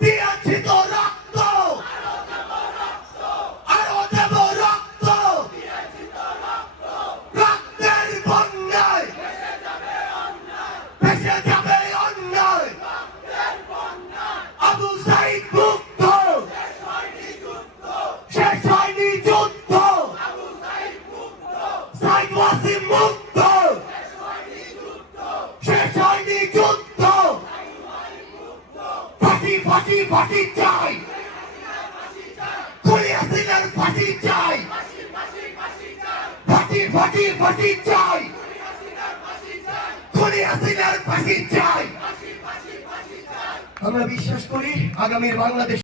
দিয়েছি তো রক্ত আরও দেব রক্ত রক্তের বন্যায় ভেসে যাবে অন্যায় আবু সাইদ মুক্ত শেষ হয়নি যুদ্ধ সাইদ ওয়াসিম মুক্ত ফাঁসি ফাঁসি চাই। খুলি হাসিনার ফাঁসি চাই। ফাঁসি ফাঁসি ফাঁসি চাই। খুলি হাসিনার ফাঁসি চাই। আমরা বিশ্বাস করি আগামীর বাংলাদেশ